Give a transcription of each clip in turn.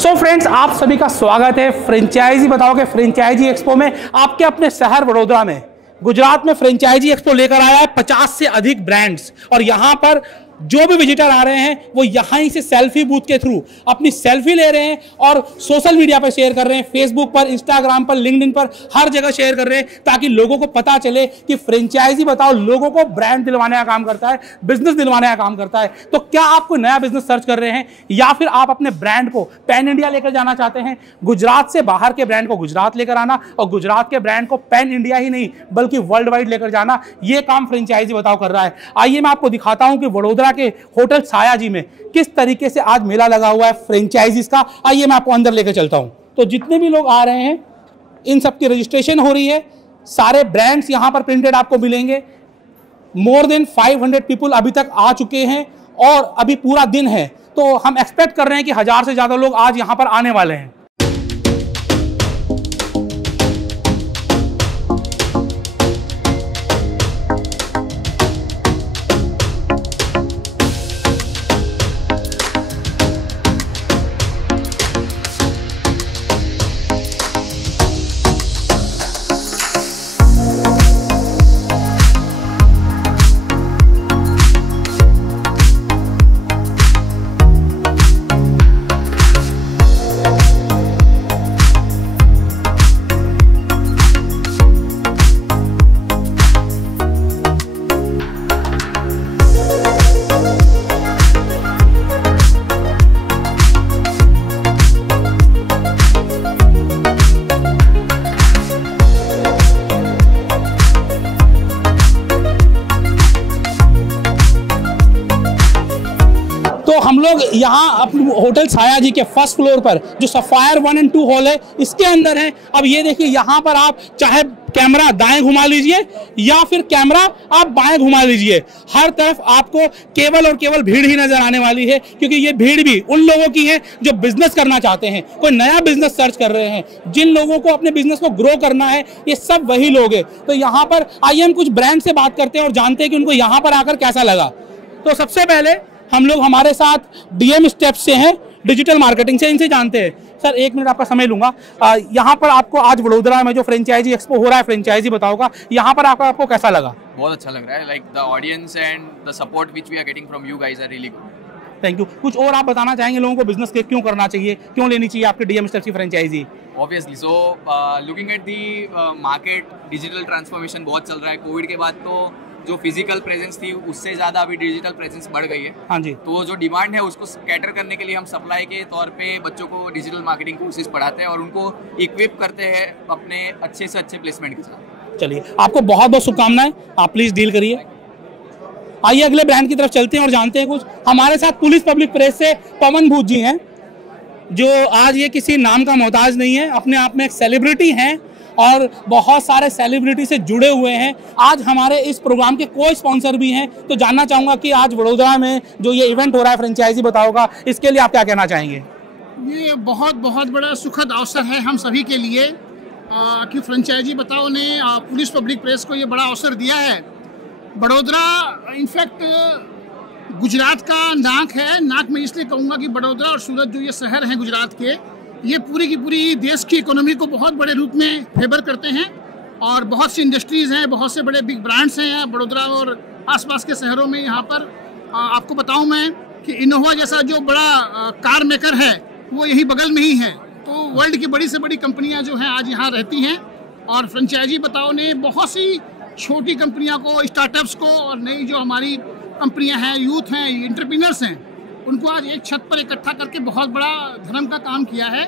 So friends, आप सभी का स्वागत है फ्रेंचाइजी बताओ के फ्रेंचाइजी एक्सपो में। आपके अपने शहर वडोदरा में, गुजरात में फ्रेंचाइजी एक्सपो लेकर आया है 50 से अधिक ब्रांड्स। और यहाँ पर जो भी विजिटर आ रहे हैं वो यहाँ ही से सेल्फी बूथ के थ्रू अपनी सेल्फी ले रहे हैं और सोशल मीडिया पर शेयर कर रहे हैं, फेसबुक पर, इंस्टाग्राम पर, लिंक्डइन पर, हर जगह शेयर कर रहे हैं ताकि लोगों को पता चले कि फ्रेंचाइजी बताओ लोगों को ब्रांड दिलवाने का काम करता है, बिजनेस दिलवाने का काम करता है। तो क्या आप कोई नया बिजनेस सर्च कर रहे हैं या फिर आप अपने ब्रांड को पैन इंडिया लेकर जाना चाहते हैं? गुजरात से बाहर के ब्रांड को गुजरात लेकर आना और गुजरात के ब्रांड को पैन इंडिया ही नहीं बल्कि वर्ल्ड वाइड लेकर जाना, ये काम फ्रेंचाइजी बताओ कर रहा है। आइए मैं आपको दिखाता हूं कि वडोदरा के होटल छाया जी में किस तरीके से आज मेला लगा हुआ है फ्रेंचाइजीज का। आइए मैं आपको अंदर लेकर चलता हूं। तो जितने भी लोग आ रहे हैं इन सबकी रजिस्ट्रेशन हो रही है, सारे ब्रांड्स यहां पर प्रिंटेड आपको मिलेंगे। मोर देन 500 पीपल अभी तक आ चुके हैं और अभी पूरा दिन है, तो हम एक्सपेक्ट कर रहे हैं कि 1000 से ज्यादा लोग आज यहां पर आने वाले हैं। तो हम लोग यहाँ अपने होटल छाया जी के फर्स्ट फ्लोर पर जो सफायर 1 और 2 हॉल है इसके अंदर है। अब ये देखिए, यहाँ पर आप चाहे कैमरा दाएं घुमा लीजिए या फिर कैमरा आप बाएं घुमा लीजिए, हर तरफ आपको केवल और केवल भीड़ ही नजर आने वाली है, क्योंकि ये भीड़ भी उन लोगों की है जो बिजनेस करना चाहते हैं, कोई नया बिजनेस सर्च कर रहे हैं, जिन लोगों को अपने बिजनेस को ग्रो करना है, ये सब वही लोग हैं। तो यहाँ पर आइए हम कुछ ब्रांड से बात करते हैं और जानते हैं कि उनको यहाँ पर आकर कैसा लगा। तो सबसे पहले हम लोग हमारे साथ डीएम स्टेप्स से हैं, डिजिटल मार्केटिंग से, इनसे जानते हैं। सर 1 मिनट आपका समय लूंगा। यहाँ पर आपको आज वडोदरा में जो फ्रेंचाइजी एक्सपो हो रहा है फ्रेंचाइजी बताओ का, यहाँ पर आपको कैसा लगा? बहुत अच्छा लग रहा है। Like the audience and the support which we are getting from you guys are really good. Thank you. कुछ और आप बताना चाहेंगे लोगों को बिजनेस के क्यों करना चाहिए, क्यों लेनी चाहिए आपके डीएम स्टेप्स की franchisee? Obviously, so looking at the market, digital transformation बहुत चल रहा है। कोविड के बाद तो जो फिजिकल प्रेजेंस थी उससे ज़्यादा अभी डिजिटल प्रेजेंस बढ़ गई है। हाँ जी। तो जो डिमांड है उसको कैटर करने के लिए हम सप्लाई के तौर पे बच्चों को डिजिटल मार्केटिंग कोर्सेज पढ़ाते हैं और उनको इक्विप करते हैं अपने अच्छे से अच्छे प्लेसमेंट के साथ। चलिए, आपको बहुत बहुत शुभकामनाएं, आप प्लीज़ डील करिए। आइए अगले ब्रांड की तरफ चलते हैं और जानते हैं कुछ। हमारे साथ पुलिस पब्लिक प्रेस से पवन भूत जी हैं, जो आज ये किसी नाम का मोहताज नहीं है, अपने आप में एक सेलिब्रिटी हैं और बहुत सारे सेलिब्रिटी से जुड़े हुए हैं। आज हमारे इस प्रोग्राम के को स्पॉन्सर भी हैं। तो जानना चाहूँगा कि आज वडोदरा में जो ये इवेंट हो रहा है फ्रेंचाइजी बताओगा, इसके लिए आप क्या कहना चाहेंगे? ये बहुत बड़ा सुखद अवसर है हम सभी के लिए कि फ्रेंचाइजी बताओ ने पुलिस पब्लिक प्रेस को ये बड़ा अवसर दिया है। वडोदरा इनफैक्ट गुजरात का नाक है। नाक में इसलिए कहूँगा कि वडोदरा और सूरत जो ये शहर हैं गुजरात के, ये पूरी की पूरी देश की इकोनॉमी को बहुत बड़े रूप में फेवर करते हैं और बहुत सी इंडस्ट्रीज़ हैं, बहुत से बड़े बिग ब्रांड्स हैं वडोदरा और आसपास के शहरों में। यहाँ पर आपको बताऊँ मैं कि इनोवा जैसा जो बड़ा कार मेकर है वो यही बगल में ही है। तो वर्ल्ड की बड़ी से बड़ी कंपनियाँ जो हैं आज यहाँ रहती हैं और फ्रेंचाइजी बताओ ने बहुत सी छोटी कंपनियों को, स्टार्टअप्स को और नई जो हमारी कंपनियाँ हैं, यूथ हैं, एंटरप्रेन्योर्स हैं, उनको आज एक छत पर इकट्ठा करके बहुत बड़ा धर्म का काम किया है।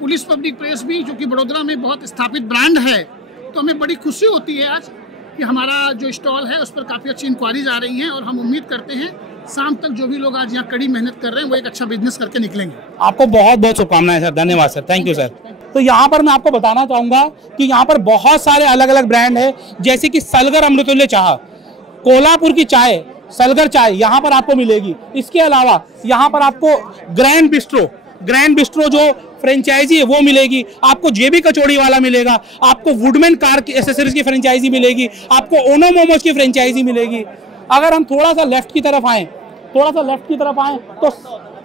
पुलिस पब्लिक प्रेस भी जो कि वडोदरा में बहुत स्थापित ब्रांड है, तो हमें बड़ी खुशी होती है आज कि हमारा जो स्टॉल है उस पर काफ़ी अच्छी इंक्वायरीज आ रही हैं और हम उम्मीद करते हैं शाम तक जो भी लोग आज यहाँ कड़ी मेहनत कर रहे हैं वो एक अच्छा बिजनेस करके निकलेंगे। आपको बहुत बहुत शुभकामनाएं सर, धन्यवाद सर, थैंक यू सर। तो यहाँ पर मैं आपको बताना चाहूँगा कि यहाँ पर बहुत सारे अलग अलग ब्रांड है, जैसे कि सलगर अमृतुल्य चाह, कोल्हापुर की चाय, सलगर चाय यहाँ पर आपको मिलेगी। इसके अलावा यहाँ पर आपको ग्रैंड बिस्ट्रो जो फ्रेंचाइजी है वो मिलेगी, आपको जेबी कचौड़ी वाला मिलेगा, आपको वुडमैन कार की एसेसरीज की फ्रेंचाइजी मिलेगी, आपको ओनो मोमोज की फ्रेंचाइजी मिलेगी। अगर हम थोड़ा सा लेफ्ट की तरफ आएँ तो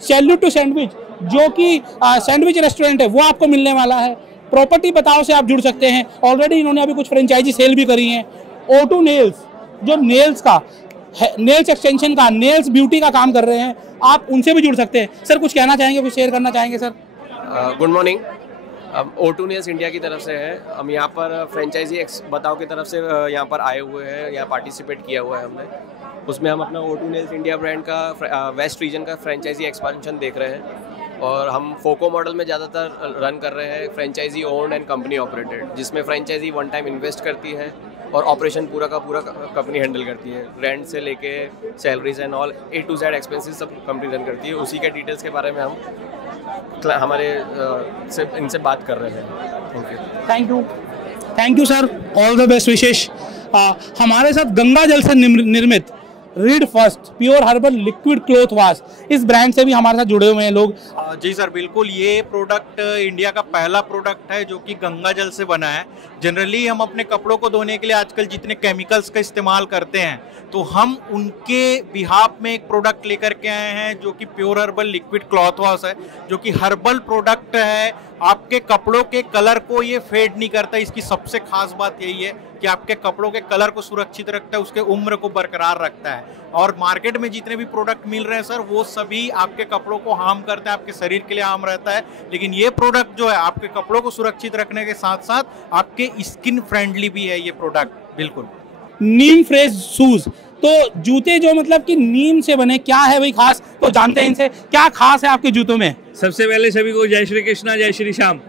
सैल्यूट टू सैंडविच जो कि सैंडविच रेस्टोरेंट है वो आपको मिलने वाला है। प्रॉपर्टी बताओ से आप जुड़ सकते हैं, ऑलरेडी इन्होंने अभी कुछ फ्रेंचाइजी सेल भी करी हैं। O2 नेल्स, जो नेल्स का, नेल्स एक्सटेंशन का, नेल्स ब्यूटी का काम कर रहे हैं, आप उनसे भी जुड़ सकते हैं। सर कुछ कहना चाहेंगे, कुछ शेयर करना चाहेंगे सर? Good morning. हम O2 नेल्स इंडिया की तरफ से है। हम यहाँ पर फ्रेंचाइजी बताओ की तरफ से यहाँ पर आए हुए हैं, यहाँ पार्टिसिपेट किया हुआ है हमने। उसमें हम अपना O2 नेल्स इंडिया ब्रांड का वेस्ट रीजन का फ्रेंचाइजी एक्सपेंशन देख रहे हैं, और हम फोको मॉडल में ज़्यादातर रन कर रहे हैं, franchisee owned and company operated, जिसमें फ्रेंचाइजी वन टाइम इन्वेस्ट करती है और ऑपरेशन पूरा का पूरा कंपनी हैंडल करती है। रेंट से लेके salaries and all A to Z expenses सब कंपनी रन करती है। उसी के डिटेल्स के बारे में हम हमारे से इनसे बात कर रहे हैं। Thank you sir, all the best Vishesh. हमारे साथ गंगा जल से निर्मित read first pure herbal liquid cloth wash, इस ब्रांड से भी हमारे साथ जुड़े हुए हैं लोग। जी सर, बिल्कुल। ये प्रोडक्ट इंडिया का पहला प्रोडक्ट है जो कि गंगा जल से बना है। जनरली हम अपने कपड़ों को धोने के लिए आजकल जितने केमिकल्स का इस्तेमाल करते हैं, तो हम उनके बिहाफ में एक प्रोडक्ट लेकर के आए हैं जो कि pure herbal liquid cloth wash है, जो कि हर्बल प्रोडक्ट है। आपके कपड़ों के कलर को ये फेड नहीं करता। इसकी सबसे खास बात यही है कि आपके कपड़ों के कलर को सुरक्षित रखता है, उसके उम्र को बरकरार रखता है। और मार्केट में जितने भी प्रोडक्ट मिल रहे हैं सर, वो सभी आपके कपड़ों को हार्म करते हैं, आपके शरीर के लिए हार्म रहता है। लेकिन ये प्रोडक्ट जो है आपके कपड़ों को सुरक्षित रखने के साथ साथ आपके स्किन फ्रेंडली भी है ये प्रोडक्ट। बिल्कुल। नीम फ्रेश शूज, तो जूते जो मतलब कि नीम से बने, क्या है भाई खास, तो जानते हैं इनसे क्या खास है आपके जूतों में। सबसे पहले सभी को जय श्री कृष्णा, जय श्री श्याम।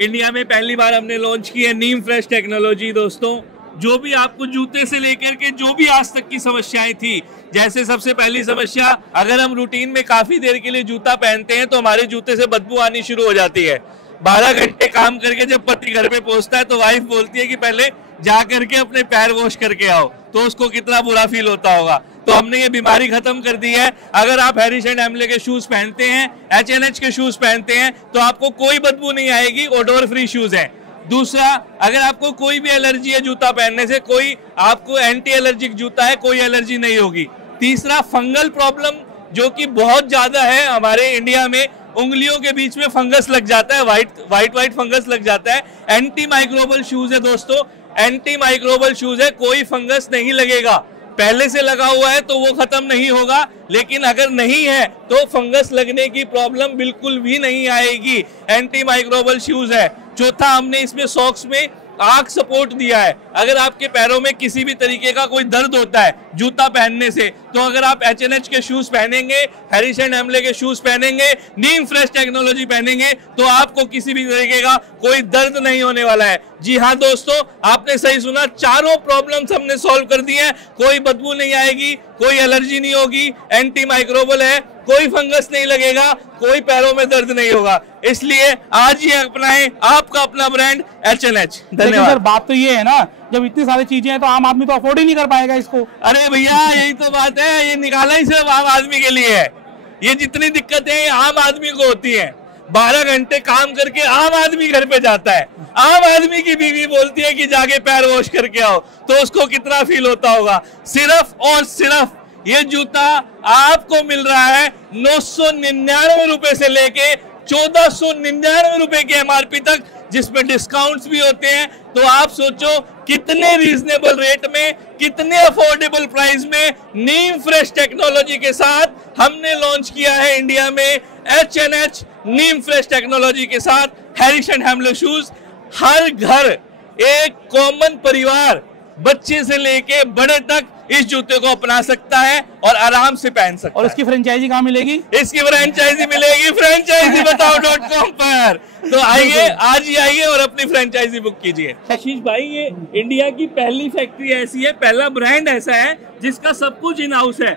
इंडिया में पहली बार हमने लॉन्च की है नीम फ्रेश टेक्नोलॉजी। दोस्तों, जो भी आपको जूते से लेकर के जो भी आज तक की समस्याएं थी, जैसे सबसे पहली समस्या, अगर हम रूटीन में काफी देर के लिए जूता पहनते हैं तो हमारे जूते से बदबू आनी शुरू हो जाती है। 12 घंटे काम करके जब पति घर पे पहुंचता है तो वाइफ बोलती है कि पहले जा करके अपने पैर वॉश करके आओ, तो उसको कितना बुरा फील होता होगा। तो हमने ये बीमारी खत्म कर दी है। अगर आप हैरिस एंड हैमले के शूज पहनते हैं, H&H के शूज पहनते हैं, तो आपको कोई बदबू नहीं आएगी, ओडोर फ्री शूज हैं। दूसरा, अगर आपको कोई भी एलर्जी है जूता पहनने से, कोई आपको एंटी एलर्जिक जूता है, कोई एलर्जी नहीं होगी। तीसरा, फंगल प्रॉब्लम जो कि बहुत ज्यादा है हमारे इंडिया में, उंगलियों के बीच में फंगस लग जाता है, वाइट फंगस लग जाता है। एंटी माइक्रोबल शूज है दोस्तों, एंटी माइक्रोबल शूज है, कोई फंगस नहीं लगेगा। पहले से लगा हुआ है तो वो खत्म नहीं होगा, लेकिन अगर नहीं है तो फंगस लगने की प्रॉब्लम बिल्कुल भी नहीं आएगी। एंटी माइक्रोबल शूज है। चौथा, हमने इसमें सॉक्स में आग सपोर्ट दिया है। अगर आपके पैरों में किसी भी तरीके का कोई दर्द होता है जूता पहनने से, तो अगर आप H&H के शूज पहनेंगे, हैरिस एंड हैमले के शूज पहनेंगे, नीम फ्रेश टेक्नोलॉजी पहनेंगे, तो आपको किसी भी तरीके का कोई दर्द नहीं होने वाला है। जी हाँ दोस्तों, आपने सही सुना, चारों प्रॉब्लम्स हमने सॉल्व कर दी है। कोई बदबू नहीं आएगी, कोई एलर्जी नहीं होगी, एंटी माइक्रोबल है, कोई फंगस नहीं लगेगा, कोई पैरों में दर्द नहीं होगा। इसलिए आज ये अपनाएं आपका अपना ब्रांड H&H। धन्यवाद। सर बात तो ये है ना, जब इतनी सारी चीजें हैं तो आम आदमी तो अफोर्ड ही नहीं कर पाएगा इसको। अरे भैया, यही तो बात है, ये निकाला ही सिर्फ आम आदमी के लिए है। ये जितनी दिक्कतें आम आदमी को होती है, 12 घंटे काम करके आम आदमी घर पे जाता है, आम आदमी की बीवी बोलती है कि जाके पैर वॉश करके आओ, तो उसको कितना फील होता होगा। सिर्फ और सिर्फ ये जूता आपको मिल रहा है 999 रुपए से लेके 1499 रुपए के MRP तक, जिसमें डिस्काउंट्स भी होते हैं। तो आप सोचो कितने रीजनेबल रेट में, कितने अफोर्डेबल प्राइस में नीम फ्रेश टेक्नोलॉजी के साथ हमने लॉन्च किया है इंडिया में H&H नीम फ्रेश टेक्नोलॉजी के साथ हैरिस एंड हैमले शूज। हर घर, एक कॉमन परिवार, बच्चे से लेके बड़े तक इस जूते को अपना सकता है और आराम से पहन सकता है। और इसकी फ्रेंचाइजी कहाँ मिलेगी? इसकी फ्रेंचाइजी मिलेगी franchisebetao.com पर। तो आइए, आज ही आइए और अपनी फ्रेंचाइजी बुक कीजिए। आशीष भाई, ये इंडिया की पहली फैक्ट्री ऐसी है, पहला ब्रांड ऐसा है जिसका सब कुछ इन हाउस है।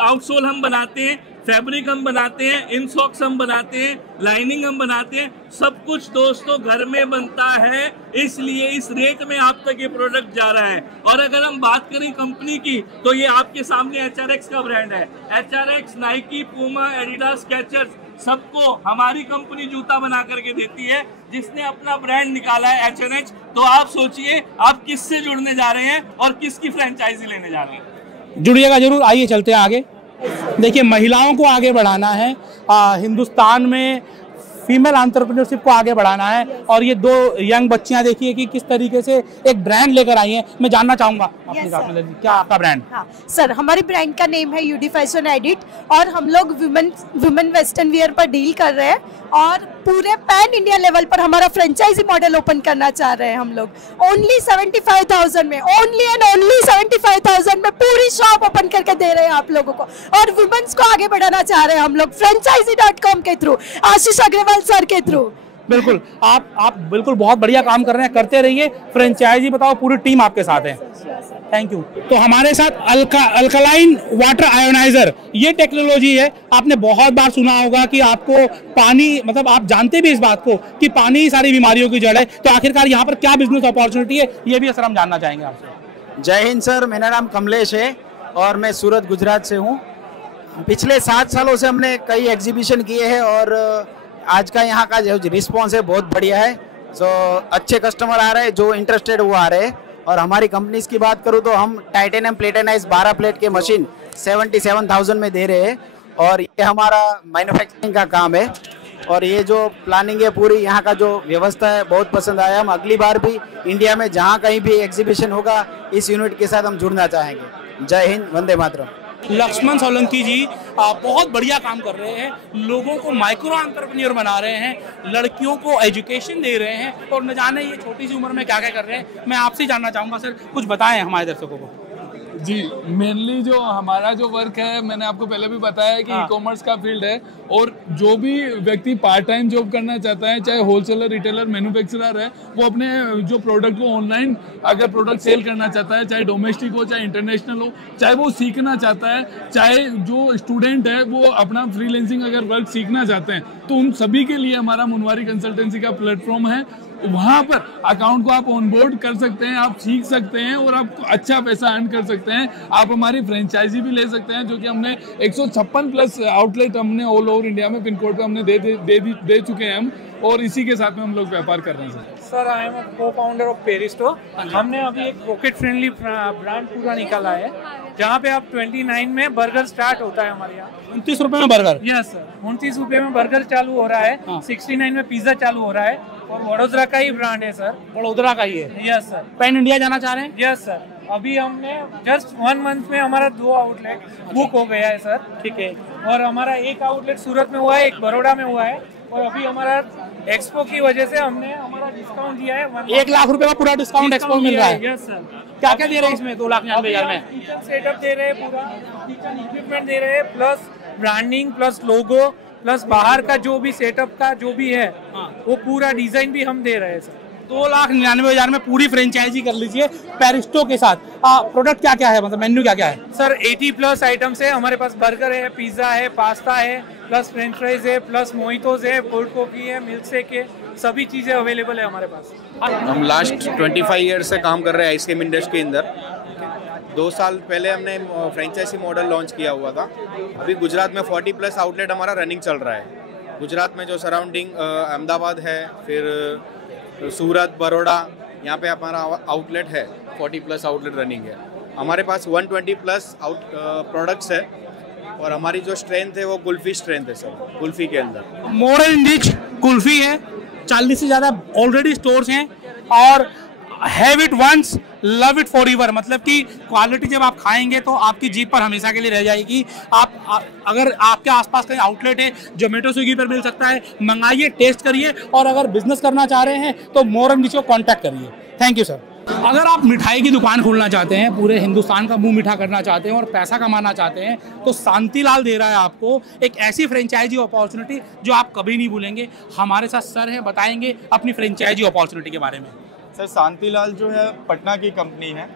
आउटसोल हम बनाते हैं, फैब्रिक हम बनाते हैं, इन सॉक्स हम बनाते हैं, लाइनिंग हम बनाते हैं, सब कुछ दोस्तों घर में बनता है। इसलिए इस रेट में आप तक ये प्रोडक्ट जा रहा है। और अगर हम बात करें कंपनी की, तो ये आपके सामने HRX का ब्रांड है। HRX, Nike, Puma, Adidas, Skechers, सबको हमारी कंपनी जूता बना करके देती है, जिसने अपना ब्रांड निकाला है H&H। तो आप सोचिए आप किससे जुड़ने जा रहे हैं और किसकी फ्रेंचाइजी लेने जा रहे हैं। जुड़िएगा जरूर। आइए चलते हैं आगे। देखिए, महिलाओं को आगे बढ़ाना है, हिंदुस्तान में फीमेल एंटरप्रेन्योरशिप को आगे बढ़ाना है, और ये दो यंग बच्चियां देखिए कि किस तरीके से एक ब्रांड लेकर आई हैं। मैं जानना चाहूंगा अपनी क्या आपका ब्रांड? हाँ सर, हमारी ब्रांड का नेम है यूडी फैशन एडिट, और हम लोग वुमेन वेस्टर्न वियर पर डील कर रहे हैं, और पूरे पैन इंडिया लेवल पर हमारा फ्रेंचाइजी मॉडल ओपन करना चाह रहे हैं हम लोग। ओनली 75,000 में, ओनली एंड ओनली 75,000 में पूरी शॉप ओपन करके दे रहे हैं आप लोगों को, और वुमेन्स को आगे बढ़ाना चाह रहे हैं हम लोग franchisee.com के थ्रू, आशीष अग्रवाल सर के थ्रू। बिल्कुल, आप बिल्कुल बहुत बढ़िया काम कर रहे हैं, करते रहिए। फ्रेंचाइजी बताओ, पूरी टीम आपके साथ है। Thank you. तो हमारे साथ अल्कलाइन वाटर आयोनाइजर, ये टेक्नोलॉजी है। आपने बहुत बार सुना होगा कि आपको पानी, मतलब आप जानते भी इस बात को कि पानी ही सारी बीमारियों की जड़ है। तो आखिरकार यहाँ पर क्या बिजनेस अपॉर्चुनिटी है, ये भी सर हम जानना चाहेंगे आपसे। जय हिंद सर, मेरा नाम कमलेश है और मैं सूरत गुजरात से हूँ। पिछले 7 सालों से हमने कई एग्जीबिशन किए हैं, और आज का यहाँ का जो रिस्पॉन्स है बहुत बढ़िया है। सो अच्छे कस्टमर आ रहे हैं, जो इंटरेस्टेड वो आ रहे हैं। और हमारी कंपनीज की बात करूँ तो हम टाइटेनियम प्लेटेनाइज 12 प्लेट के मशीन 77,000 में दे रहे हैं, और ये हमारा मैन्युफैक्चरिंग का काम है। और ये जो प्लानिंग है पूरी, यहाँ का जो व्यवस्था है, बहुत पसंद आया। हम अगली बार भी इंडिया में जहाँ कहीं भी एग्जीबिशन होगा, इस यूनिट के साथ हम जुड़ना चाहेंगे। जय हिंद, वंदे मातरम। लक्ष्मण सोलंकी जी बहुत बढ़िया काम कर रहे हैं, लोगों को माइक्रो एंटरप्रेन्योर बना रहे हैं, लड़कियों को एजुकेशन दे रहे हैं, और न जाने ये छोटी सी उम्र में क्या क्या कर रहे हैं। मैं आपसे जानना चाहूँगा सर, कुछ बताएं हमारे दर्शकों को। जी, मेनली जो हमारा जो वर्क है, मैंने आपको पहले भी बताया कि ई कॉमर्स का फील्ड है, और जो भी व्यक्ति पार्ट टाइम जॉब करना चाहता है, चाहे होलसेलर, रिटेलर, मैन्युफैक्चरर है, वो अपने जो प्रोडक्ट को ऑनलाइन अगर प्रोडक्ट सेल करना चाहता है, चाहे डोमेस्टिक हो चाहे इंटरनेशनल हो, चाहे वो सीखना चाहता है, चाहे जो स्टूडेंट है वो अपना फ्रीलांसिंग अगर वर्क सीखना चाहते हैं, तो उन सभी के लिए हमारा मुनवारी कंसल्टेंसी का प्लेटफॉर्म है। वहाँ पर अकाउंट को आप ऑनबोर्ड कर सकते हैं, आप सीख सकते हैं, और आप अच्छा पैसा अर्न कर सकते हैं। आप हमारी फ्रेंचाइजी भी ले सकते हैं, जो कि हमने 156 प्लस आउटलेट हमने ऑल ओवर इंडिया में पिन कोड पे हमने दे चुके हैं हम, और इसी के साथ में हम लोग व्यापार कर रहे हैं। सर, आई एम को फाउंडर ऑफ पेरिस्टो। हमने अभी एक पॉकेट फ्रेंडली ब्रांड पूरा निकाला है, जहाँ पे आप 29 में बर्गर स्टार्ट होता है हमारे यहाँ। 29 रुपए में बर्गर? यस सर, 29 रुपए में बर्गर चालू हो रहा है। 69 में पिज्जा चालू हो रहा है, और वडोदरा का ही ब्रांड है सर। वडोदरा का ही है? Yes sir. पैन इंडिया जाना चाह रहे हैं? यस सर, अभी हमने जस्ट 1 मंथ में हमारा 2 आउटलेट बुक हो गया है सर। ठीक है। और हमारा एक आउटलेट सूरत में हुआ है, एक बड़ौदा में हुआ है, और अभी हमारा एक्सपो की वजह से हमने हमारा डिस्काउंट दिया है। 1 लाख रुपए का पूरा डिस्काउंट एक्सपो मिल रहा है? Yes sir. क्या क्या दे रहे हैं इसमें? 2,99,000 में किचन सेटअप दे रहे हैं, पूरा किचन इक्विपमेंट दे रहे हैं, प्लस ब्रांडिंग, प्लस लोगो, प्लस बाहर का जो भी सेटअप का जो भी है, वो पूरा डिजाइन भी हम दे रहे हैं सर। 2,99,000 में पूरी फ्रेंचाइजी कर लीजिए पेरिस्टो के साथ। प्रोडक्ट क्या क्या है, मतलब मेन्यू क्या क्या है? सर 80 प्लस आइटम्स है हमारे पास। बर्गर है, पिज्जा है, पास्ता है, प्लस फ्रेंच फ्राइज है, प्लस मोहितोज है, कोल्ड कॉफी है, मिल्क शेक है, सभी चीजें अवेलेबल है हमारे पास। हम लास्ट 25 ईयर्स से काम कर रहे हैं आइसक्रीम इंडस्ट्री के अंदर। 2 साल पहले हमने फ्रेंचाइजी मॉडल लॉन्च किया हुआ था। अभी गुजरात में 40 प्लस आउटलेट हमारा रनिंग चल रहा है। गुजरात में जो सराउंडिंग अहमदाबाद है, फिर सूरत, बड़ौदा, यहाँ पे हमारा आउटलेट है। 40 प्लस आउटलेट रनिंग है। हमारे पास 120 प्लस प्रोडक्ट्स है, और हमारी जो स्ट्रेंथ है वो कुल्फी स्ट्रेंथ है सर। कुल्फी के अंदर मॉडर्न रिच कुल्फी है, 40 से ज़्यादा ऑलरेडी स्टोर्स हैं, और have it once love it forever, मतलब कि क्वालिटी जब आप खाएंगे तो आपकी जीभ पर हमेशा के लिए रह जाएगी। अगर आपके आसपास कहीं आउटलेट है, जोमेटो स्विगी पर मिल सकता है, मंगाइए, टेस्ट करिए, और अगर बिजनेस करना चाह रहे हैं तो मॉडर्न रिच को कॉन्टैक्ट करिए। Thank you sir. अगर आप मिठाई की दुकान खोलना चाहते हैं, पूरे हिंदुस्तान का मुंह मीठा करना चाहते हैं और पैसा कमाना चाहते हैं, तो शांतिलाल दे रहा है आपको एक ऐसी फ्रेंचाइजी अपॉर्चुनिटी जो आप कभी नहीं भूलेंगे। हमारे साथ सर हैं, बताएंगे अपनी फ्रेंचाइजी अपॉर्चुनिटी के बारे में। सर, शांतिलाल जो है पटना की कंपनी है,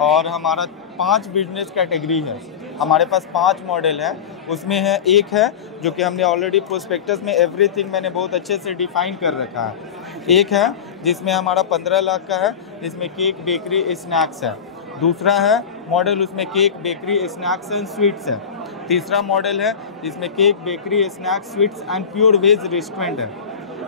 और हमारा 5 बिजनेस कैटेगरी है। हमारे पास 5 मॉडल है। उसमें है एक है जो कि हमने ऑलरेडी प्रोस्पेक्टस में एवरीथिंग मैंने बहुत अच्छे से डिफाइन कर रखा है। एक है जिसमें हमारा 15 लाख का है, जिसमें केक, बेकरी, स्नैक्स है। दूसरा है मॉडल, उसमें cake, bakery, snacks and sweets है। तीसरा मॉडल है जिसमें cake, bakery, snacks, sweets and pure veg restaurant है।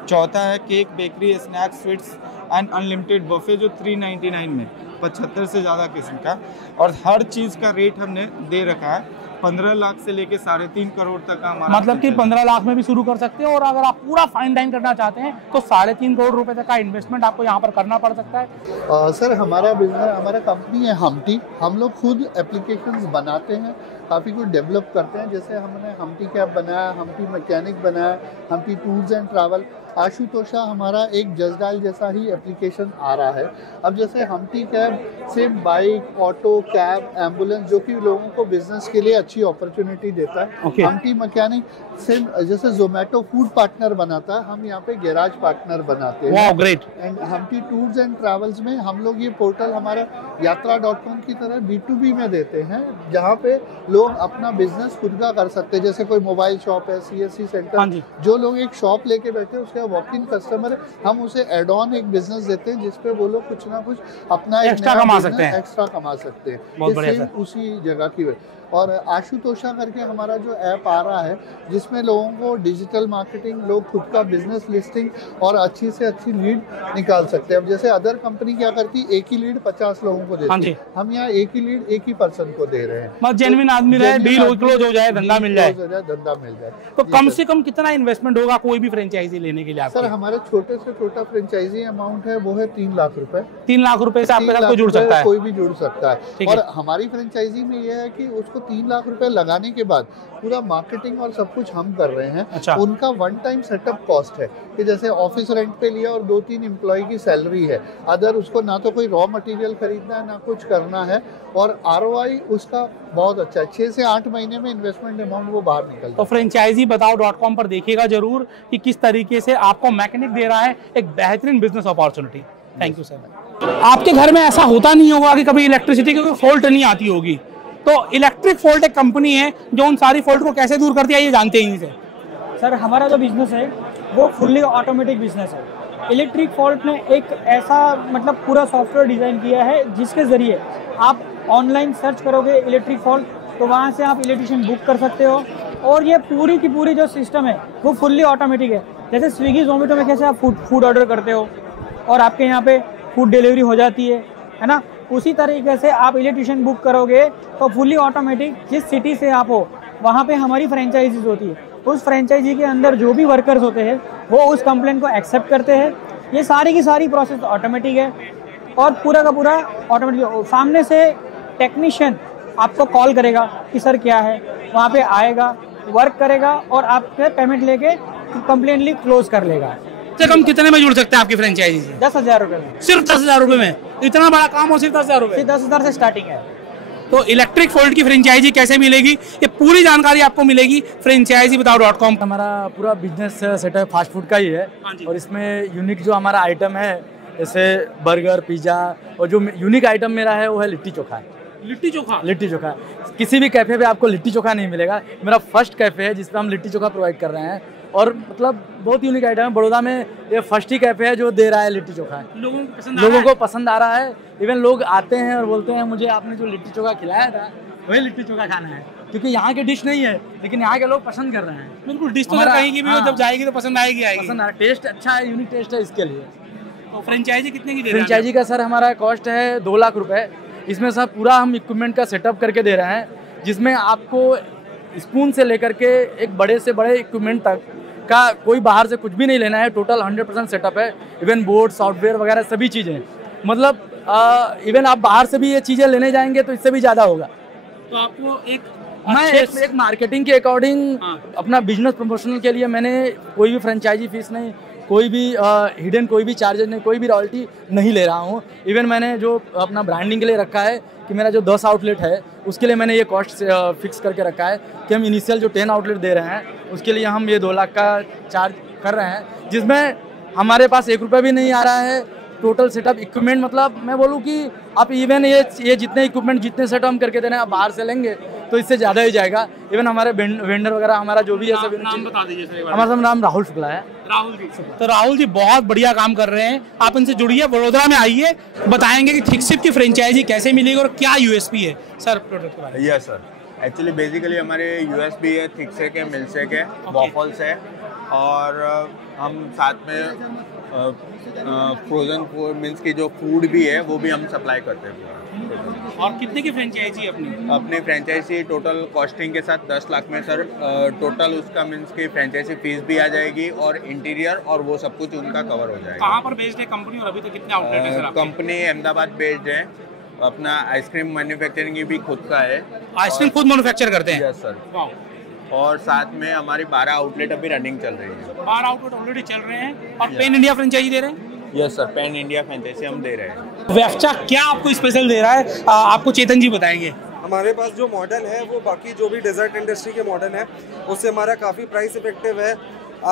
चौथा है cake, bakery, snacks, sweets and unlimited buffet, जो 399 में 75 से ज़्यादा किस्म का, और हर चीज़ का रेट हमने दे रखा है। 15 लाख से लेके 3.5 करोड़ तक का हमारा, मतलब कि 15 लाख में भी शुरू कर सकते हैं, और अगर आप पूरा फाइन डाइन करना चाहते हैं तो 3.5 करोड़ रुपए तक का इन्वेस्टमेंट आपको यहाँ पर करना पड़ सकता है। सर हमारा बिजनेस, हमारा कंपनी है हमटी। हम लोग खुद एप्लीकेशंस बनाते हैं, काफ़ी कुछ डेवलप करते हैं। जैसे हमने हमटी कैब बनाया, हमटी मैकेनिक बनाया, हमटी टूर्स एंड ट्रैवल। आशुतोषा हमारा एक जसडाल जैसा ही एप्लीकेशन आ रहा है। अब जैसे हमटी कैब से बाइक, ऑटो, कैब, एम्बुलेंस जो कि लोगों को बिजनेस के लिए अच्छी अपॉर्चुनिटी देता है। हमटी मैकेनिक से जैसे जोमेटो फूड पार्टनर बनाता है, हम यहाँ पे गैराज पार्टनर बनाते हैं। Great. And हमटी tours and travels में हम लोग ये पोर्टल हमारा यात्रा.com की तरह B2B में देते हैं, जहाँ पे लोग अपना बिजनेस खुद का कर सकते हैं। जैसे कोई मोबाइल शॉप है, CSC सेंटर, जो लोग एक शॉप लेके बैठे हैं, उसका वॉक इन कस्टमर है, हम उसे एड ऑन एक बिजनेस देते हैं जिसपे वो लोग कुछ ना कुछ अपना एक्स्ट्रा कमा सकते हैं। बहुत बढ़िया। उसी जगह की। और आशुतोषा करके हमारा जो ऐप आ रहा है, जिसमें लोगों को डिजिटल मार्केटिंग, लोग खुद का बिजनेस लिस्टिंग और अच्छी से अच्छी लीड निकाल सकते हैं। अब जैसे अदर कंपनी क्या करती है, एक ही लीड 50 लोगों को देती है, हम यहाँ एक ही लीड एक ही पर्सन को दे रहे हैं। मतलब जेन्युइन आदमी रहे, डील क्लोज हो जाए, धंधा मिल जाए। तो कम से कम कितना इन्वेस्टमेंट होगा कोई भी फ्रेंचाइजी लेने के लिए? सर हमारे छोटे से छोटा फ्रेंचाइजी अमाउंट है, वो है 3 लाख रुपए। 3 लाख रुपए से आपके साथ कोई जुड़ सकता है? कोई भी जुड़ सकता है। और हमारी फ्रेंचाइजी में यह है कि उसको 3 लाख रुपए लगाने के बाद पूरा मार्केटिंग और सब कुछ हम कर रहे हैं। अच्छा। उनका वन टाइम सेटअप कॉस्ट है कि जैसे ऑफिस रेंट पे लिया और 2-3 एम्प्लॉय की सैलरी है, अदर उसको ना तो कोई रॉ मटेरियल खरीदना है, ना कुछ करना है, और ROI उसका बहुत अच्छा है। 6 से 8 महीने में इन्वेस्टमेंट अमाउंट वो बाहर निकल जाए। तो फ्रेंचाइजी बताओ.com पर देखिएगा जरूर कि किस तरीके से आपको मैकेनिक दे रहा है एक बेहतरीन business opportunity. Thank you sir. आपके घर में ऐसा होता नहीं होगा कि कभी इलेक्ट्रिसिटी की कोई फॉल्ट नहीं आती होगी, तो इलेक्ट्रिक फॉल्ट एक कंपनी है जो उन सारी फॉल्ट को कैसे दूर करती है, ये जानते ही नहीं सर। हमारा जो बिजनेस है वो फुल्ली ऑटोमेटिक बिजनेस है। इलेक्ट्रिक फॉल्ट ने एक ऐसा मतलब पूरा सॉफ्टवेयर डिज़ाइन किया है जिसके ज़रिए आप ऑनलाइन सर्च करोगे इलेक्ट्रिक फॉल्ट, तो वहाँ से आप इलेक्ट्रिशियन बुक कर सकते हो। और ये पूरी की पूरी जो सिस्टम है वो फुल्ली ऑटोमेटिक है। जैसे स्विगी जोमेटो में कैसे आप फूड ऑर्डर करते हो और आपके यहाँ पे फूड डिलीवरी हो जाती है ना, उसी तरीके से आप इलेक्ट्रिशियन बुक करोगे तो फुल्ली ऑटोमेटिक जिस सिटी से आप हो वहाँ पे हमारी फ्रेंचाइजीज होती है। उस फ्रेंचाइजी के अंदर जो भी वर्कर्स होते हैं वो उस कंप्लेंट को एक्सेप्ट करते हैं। ये सारी की सारी प्रोसेस ऑटोमेटिक है और पूरा का पूरा ऑटोमेटिक। सामने से टेक्नीशियन आपको कॉल करेगा कि सर क्या है, वहाँ पे आएगा, वर्क करेगा और आपसे पेमेंट लेके कंप्लेंटली क्लोज कर लेगा। तो कम कितने में जुड़ सकते हैं आपकी फ्रेंचाइजी से? 10,000 रुपये में। सिर्फ 10,000 रुपये में? इतना बड़ा काम हो सिर्फ 10,000 रुपये? 10,000 से स्टार्टिंग है। तो इलेक्ट्रिक फॉल्ट की फ्रेंचाइजी कैसे मिलेगी, ये पूरी जानकारी आपको मिलेगी फ्रेंचाइजी बताओ.com। हमारा पूरा बिजनेस सेटअप फास्ट फूड का ही है और इसमें यूनिक जो हमारा आइटम है जैसे बर्गर, पिज़्ज़ा, और जो यूनिक आइटम मेरा है वो है लिट्टी चोखा। लिट्टी चोखा? लिट्टी चोखा। किसी भी कैफ़े पे आपको लिट्टी चोखा नहीं मिलेगा। मेरा फर्स्ट कैफ़े है जिसमें हम लिट्टी चोखा प्रोवाइड कर रहे हैं और मतलब बहुत यूनिक आइटम है। बड़ौदा में ये फर्स्ट ही कैफ़े है जो दे रहा है लिट्टी चोखा। लोगों को पसंद आ रहा है। इवन लोग आते हैं और बोलते हैं मुझे आपने जो लिट्टी चोखा खिलाया था वही लिट्टी चोखा खाना है, क्योंकि यहाँ की डिश नहीं है लेकिन यहाँ के लोग पसंद कर रहे हैं। बिल्कुल, डिश तो कहीं की भी हो, जब जाएगी तो पसंद आएगी। पसंद आ, टेस्ट अच्छा है, यूनिक टेस्ट है इसके लिए। तो फ्रेंचाइजी कितने की दे रहे हैं? फ्रेंचाइजी का सर हमारा कॉस्ट है 2 लाख रुपए। इसमें सर पूरा हम इक्विपमेंट का सेटअप करके दे रहे हैं, जिसमें आपको स्पून से लेकर के एक बड़े से बड़े इक्विपमेंट तक का कोई बाहर से कुछ भी नहीं लेना है। टोटल 100% सेटअप है। इवन बोर्ड, सॉफ्टवेयर वगैरह सभी चीज़ें, मतलब इवन आप बाहर से भी ये चीज़ें लेने जाएंगे तो इससे भी ज़्यादा होगा। तो आपको मैं एक मार्केटिंग के अकॉर्डिंग अपना बिजनेस प्रमोशनल के लिए मैंने कोई भी फ्रेंचाइजी फीस नहीं, कोई भी हिडन कोई भी चार्जेस नहीं, कोई भी रॉयल्टी नहीं ले रहा हूँ। इवन मैंने जो अपना ब्रांडिंग के लिए रखा है कि मेरा जो 10 आउटलेट है उसके लिए मैंने ये कॉस्ट फिक्स करके रखा है कि हम इनिशियल जो 10 आउटलेट दे रहे हैं उसके लिए हम ये 2 लाख का चार्ज कर रहे हैं, जिसमें हमारे पास 1 रुपया भी नहीं आ रहा है। टोटल सेटअप इक्विपमेंट, मतलब मैं बोलूँ कि आप इवन ये जितने इक्विपमेंट जितने सेटअप हम करके दे रहे हैं आप बाहर से लेंगे तो इससे ज़्यादा ही जाएगा। इवन हमारे वेंडर वगैरह हमारा जो भी है सब नाम बता दीजिए। हमारा सब नाम राहुल शुक्ला है। राहुल जी, तो राहुल जी बहुत बढ़िया काम कर रहे हैं, आप इनसे जुड़िए, वडोदरा में आइए, बताएंगे कि थिकसिप की फ्रेंचाइजी कैसे मिलेगी और क्या USP है सर प्रोडक्ट के बारे में। यस सर, एक्चुअली बेसिकली हमारे USP है थिकसेक है, मिल्कशेक है, वॉफल्स है और हम साथ में फ्रोजन मीन्स की जो फूड भी है वो भी हम सप्लाई करते हैं। और कितने की फ्रेंचाइजी अपनी? अपनी फ्रेंचाइजी टोटल कॉस्टिंग के साथ 10 लाख में सर, टोटल उसका मीन्स की फ्रेंचाइजी फीस भी आ जाएगी और इंटीरियर और वो सब कुछ उनका कवर हो जाएगा। कहाँ पर बेस्ड है कंपनी और अभी तक कितने आउटलेट है सर? कंपनी अहमदाबाद बेस्ड है, अपना आइसक्रीम मैन्युफैक्चरिंग भी खुद का है। आइसक्रीम खुद मैन्युफैक्चर करते हैं? Yes sir. और साथ में हमारी 12 आउटलेट अभी रनिंग चल रही है। 12 आउटलेट ऑलरेडी चल रहे हैं और पेन इंडिया फ्रेंचाइजी दे रहे हैं? Yes sir, pan India franchisee हम दे रहे हैं। वेफ्चा क्या आपको स्पेशल दे रहा है, आपको चेतन जी बताएंगे। हमारे पास जो मॉडल है वो बाकी जो भी डेजर्ट इंडस्ट्री के मॉडल है उससे हमारा काफ़ी प्राइस इफेक्टिव है,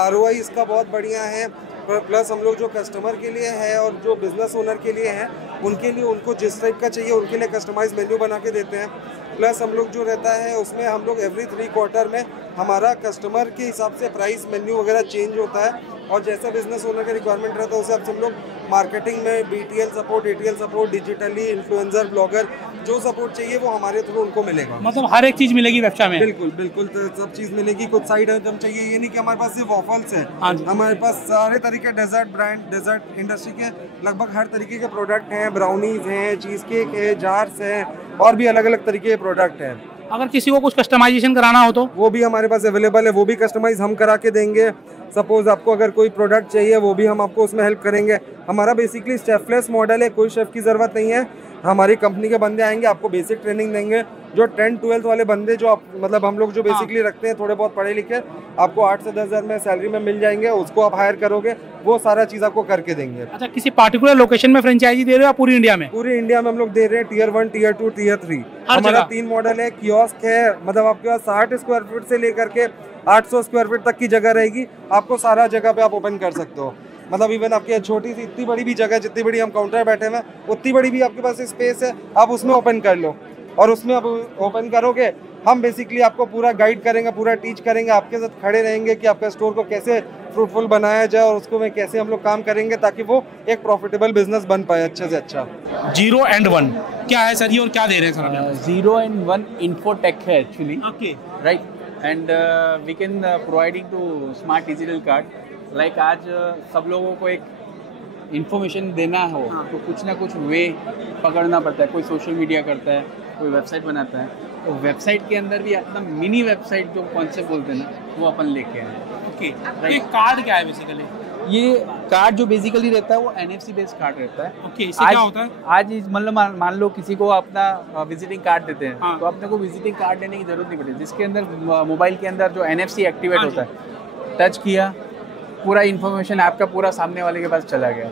ROI इसका बहुत बढ़िया है, प्लस हम लोग जो कस्टमर के लिए है और जो बिजनेस ओनर के लिए है उनके लिए उनको जिस टाइप का चाहिए उनके लिए कस्टमाइज मेन्यू बना के देते हैं। प्लस हम लोग जो रहता है उसमें हम लोग एवरी 3 क्वार्टर में हमारा कस्टमर के हिसाब से प्राइस मेन्यू वगैरह चेंज होता है और जैसा बिजनेस ओनर का रिक्वायरमेंट रहता है उस हिसाब से हम लोग मार्केटिंग में BTL support, ATL support, digitally influencer, blogger जो सपोर्ट चाहिए वो हमारे थ्रू उनको मिलेगा। मतलब हर एक चीज मिलेगी वेफ्चा में? बिल्कुल बिल्कुल, तो सब चीज़ मिलेगी। कुछ साइड आइटम चाहिए, ये नहीं कि हमारे पास सिर्फ वॉफल्स है, हमारे पास सारे तरीके डेजर्ट ब्रांड, डेजर्ट इंडस्ट्री के लगभग हर तरीके के प्रोडक्ट हैं, ब्राउनीज हैं, चीज़ केक है, जार्स हैं और भी अलग अलग तरीके के प्रोडक्ट हैं। अगर किसी को कुछ कस्टमाइजेशन कराना हो तो वो भी हमारे पास अवेलेबल है, वो भी कस्टमाइज हम करा के देंगे। सपोज आपको अगर कोई प्रोडक्ट चाहिए वो भी हम आपको उसमें हेल्प करेंगे। हमारा बेसिकली शेफलेस मॉडल है, कोई शेफ की ज़रूरत नहीं है, हमारी कंपनी के बंदे आएंगे, आपको बेसिक ट्रेनिंग देंगे। जो 10-12 वाले बंदे जो आप मतलब हम लोग जो बेसिकली रखते हैं थोड़े बहुत पढ़े लिखे, आपको 8 से 10 हज़ार में सैलरी में मिल जाएंगे, उसको आप हायर करोगे, वो सारा चीज़ आपको करके देंगे। अच्छा, किसी पार्टिकुलर लोकेशन में फ्रेंचाइजी दे रहे हो या पूरी इंडिया में? पूरी इंडिया में हम लोग दे रहे हैं, Tier 1, Tier 2, Tier 3। हमारा 3 मॉडल है। कियोस्क है, मतलब आपके पास 60 स्क्वायर फीट से लेकर के 800 स्क्वायर फीट तक की जगह रहेगी, आपको सारा जगह पे आप ओपन कर सकते हो। मतलब इवन आपकी छोटी सी इतनी बड़ी भी जगह, जितनी बड़ी हम काउंटर बैठे हुए हैं उतनी बड़ी भी आपके पास स्पेस है, आप उसमें ओपन कर लो। और उसमें आप ओपन करोगे, हम बेसिकली आपको पूरा गाइड करेंगे, पूरा टीच करेंगे, आपके साथ खड़े रहेंगे कि आपका स्टोर को कैसे फ्रूटफुल बनाया जाए और उसको में कैसे हम लोग काम करेंगे ताकि वो एक प्रॉफिटेबल बिजनेस बन पाए अच्छे से अच्छा। 0 and 1 क्या है सर ये और क्या दे रहे हैं सर? 0 and 1 इंफोटेक है actually. Okay, right, and we can providing to smart digital card. Like आज सब लोगों को एक इन्फॉर्मेशन देना हो तो कुछ ना कुछ वे पकड़ना पड़ता है। कोई सोशल मीडिया करता है, कोई वेबसाइट बनाता है, तो वेबसाइट के अंदर भी अपना मिनी वेबसाइट जो कॉन्सेप्ट बोलते हैं ना वो अपन लेके आए। ओके, ये कार्ड क्या है बेसिकली? ये कार्ड जो बेसिकली रहता है वो NFC बेस्ड कार्ड रहता है। ओके, इससे क्या होता है? आज मतलब मान लो किसी को अपना विजिटिंग कार्ड देते हैं तो अपने को विजिटिंग कार्ड देने की जरूरत नहीं पड़ती, जिसके अंदर मोबाइल के अंदर जो NFC एक्टिवेट होता है, टच किया, पूरा इन्फॉर्मेशन आपका पूरा सामने वाले के पास चला गया।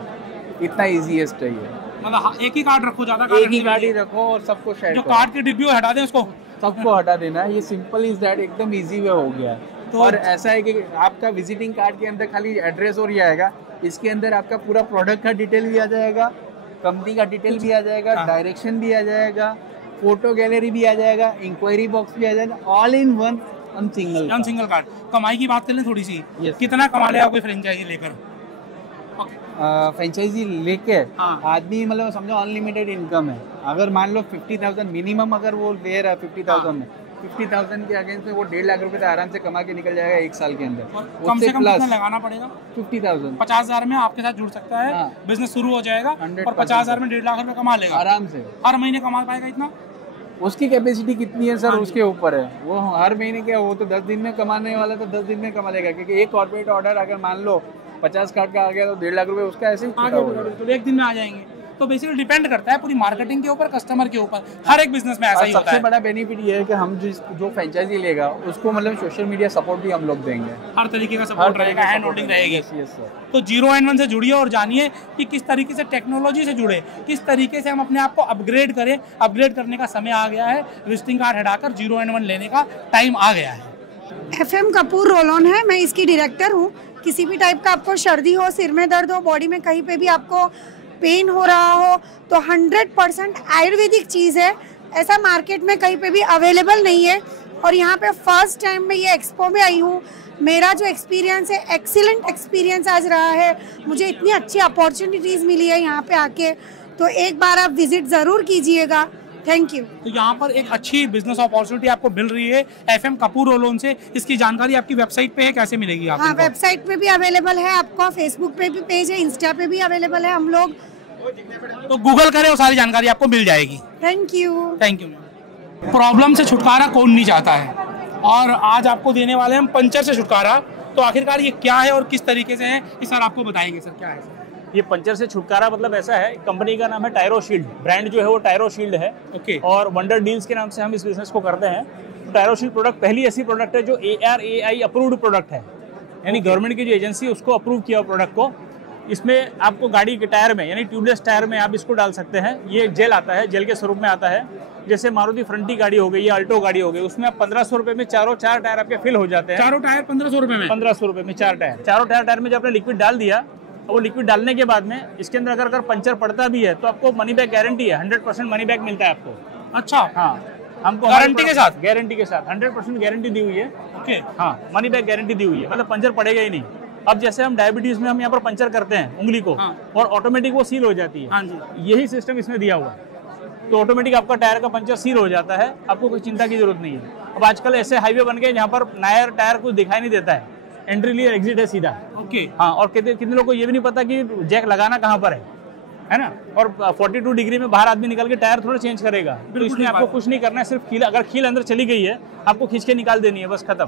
इतना ईजीएस्ट है ये। मतलब एक ही कार्ड रखो, ज्यादा एक ही कार्ड ही रखो और सबको शेयर जो कार्ड की डिब्बी हटा दें उसको, सबको हटा देना है। ये सिंपल इज दैट, एकदम इजी वे हो गया। तो और ऐसा है कि आपका विजिटिंग कार्ड के अंदर खाली एड्रेस और ये आएगा, इसके अंदर आपका पूरा प्रोडक्ट का डिटेल भी आ जाएगा, कंपनी का डिटेल भी आ जाएगा, डायरेक्शन भी आ जाएगा, फोटो गैलरी भी आ जाएगा, इंक्वायरी बॉक्स भी आ जाएगा, all in one single card. कमाई की बात कर लें थोड़ी सी, कितना कमा लेगा कोई फ्रेंचाइजी लेकर? फ्रेंचाइजी लेके आदमी मतलब समझो अनलिमिटेड इनकम है। अगर मान लो 50,000 मिनिमम अगर वो ले रहा है 50,000 में, 50,000 के अगेंस्ट में वो 1.5 लाख रुपए तो आराम से कमा के निकल जाएगा 1 साल के अंदर। कम से कम कितना लगाना पड़ेगा? 50,000। 50,000 में आपके साथ जुड़ सकता है, बिजनेस शुरू हो जाएगा और 50,000 में 1.5 लाख रुपए कमा लेगा आराम से। हर महीने कमा पाएगा इतना? उसकी कैपेसिटी कितनी है सर उसके ऊपर है। वो हर महीने क्या, वो तो 10 दिन में कमाने वाला तो 10 दिन में कमा लेगा, क्योंकि एक कॉर्पोरेट ऑर्डर अगर मान लो 50 कार्ड का आ गया तो 1.5 लाख रुपए उसका ऐसे ही तो एक दिन में आ जाएंगे। तो बेसिकली डिपेंड करता है पूरी मार्केटिंग के ऊपर, कस्टमर के ऊपर, हर एक बिजनेस में ऐसा ही होता है। सबसे बड़ा बेनिफिट ये है कि हम जो फ्रेंचाइजी लेगा उसको मतलब सोशल मीडिया सपोर्ट भी हम लोग देंगे, हर तरीके का सपोर्ट रहेगा, हैंड होल्डिंग रहेगी। तो 0 and 1 से जुड़िए और जानिए कि किस तरीके से टेक्नोलॉजी से जुड़े, किस तरीके से हम अपने आप को अपग्रेड करें। अपग्रेड करने का समय आ गया है, विजिटिंग कार्ड हटाकर 0 and 1 लेने का टाइम आ गया है। FM कपूर रोल ऑन है, मैं इसकी डायरेक्टर हूँ। किसी भी टाइप का आपको सर्दी हो, सिर में दर्द हो, बॉडी में कहीं पे भी आपको पेन हो रहा हो तो 100% आयुर्वेदिक चीज़ है। ऐसा मार्केट में कहीं पे भी अवेलेबल नहीं है। और यहाँ पे फर्स्ट टाइम मैं ये एक्सपो में आई हूँ। मेरा जो एक्सपीरियंस है, एक्सीलेंट एक्सपीरियंस आज रहा है। मुझे इतनी अच्छी अपॉर्चुनिटीज़ मिली है यहाँ पे आके, तो एक बार आप विजिट ज़रूर कीजिएगा। Thank you. तो यहाँ पर एक अच्छी बिजनेस अपॉर्चुनिटी आपको मिल रही है FM कपूर रोलोन से। इसकी जानकारी आपकी वेबसाइट पे है, कैसे मिलेगी आपको? हाँ, वेबसाइट पे भी अवेलेबल है, आपका फेसबुक पे भी पेज है, इंस्टा पे भी अवेलेबल है। हम लोग तो गूगल करें और सारी जानकारी आपको मिल जाएगी। Thank you. Thank you. Problem से छुटकारा कौन नहीं चाहता है, और आज आपको देने वाले हैं हम पंचर से छुटकारा। तो आखिरकार ये क्या है और किस तरीके से है, ये सर आपको बताएंगे। सर क्या है सर? ये पंचर से छुटकारा मतलब ऐसा है, कंपनी का नाम है टायरो शील्ड, ब्रांड जो है वो टायरो शील्ड है। ओके। और वंडर डील्स के नाम से हम इस बिजनेस को करते हैं। टायरो शील्ड प्रोडक्ट पहली ऐसी प्रोडक्ट है जो ARAI अप्रूव्ड प्रोडक्ट है, यानी गवर्नमेंट की जो एजेंसी उसको अप्रूव किया प्रोडक्ट को। इसमें आपको गाड़ी के टायर में यानी ट्यूबलेस टायर में आप इसको डाल सकते हैं। ये जेल आता है, जेल के स्वरूप में आता है। जैसे मारुति फ्रंटी गाड़ी हो गई या अल्टो गाड़ी हो गई, उसमें आप 1500 रुपए में चार टायर आपके फिल हो जाते हैं। चारों टायर 1500 रुपए में? 1500 रुपए में चारों टायर में जब आपने लिक्विड डाल दिया, वो लिक्विड डालने के बाद में इसके अंदर अगर पंचर पड़ता भी है तो आपको मनी बैक गारंटी है, 100% मनी बैक मिलता है आपको। अच्छा। हाँ, हमको गारंटी के साथ? गारंटी के साथ 100% गारंटी दी हुई है। ओके। हाँ, मनी बैक गारंटी दी हुई है, मतलब पंचर पड़ेगा ही नहीं। अब जैसे हम डायबिटीज में हम यहाँ पर पंचर करते हैं उंगली को, और ऑटोमेटिक वो सील हो जाती है। हाँ जी। यही सिस्टम इसमें दिया हुआ है, तो ऑटोमेटिक आपका टायर का पंचर सील हो जाता है, आपको कोई चिंता की जरूरत नहीं है। अब आजकल ऐसे हाईवे बन गए जहाँ पर नया टायर कुछ दिखाई नहीं देता है, एंट्री लिए एग्जिट है सीधा। ओके। हाँ, और कितने लोगों को ये भी नहीं पता कि जैक लगाना कहाँ पर है ना। और 42 डिग्री में बाहर आदमी निकल के टायर थोड़ा चेंज करेगा, तो इसमें आपको कुछ नहीं करना है, सिर्फ कील, अगर कील अंदर चली गई है आपको खींच के निकाल देनी है, बस खत्म,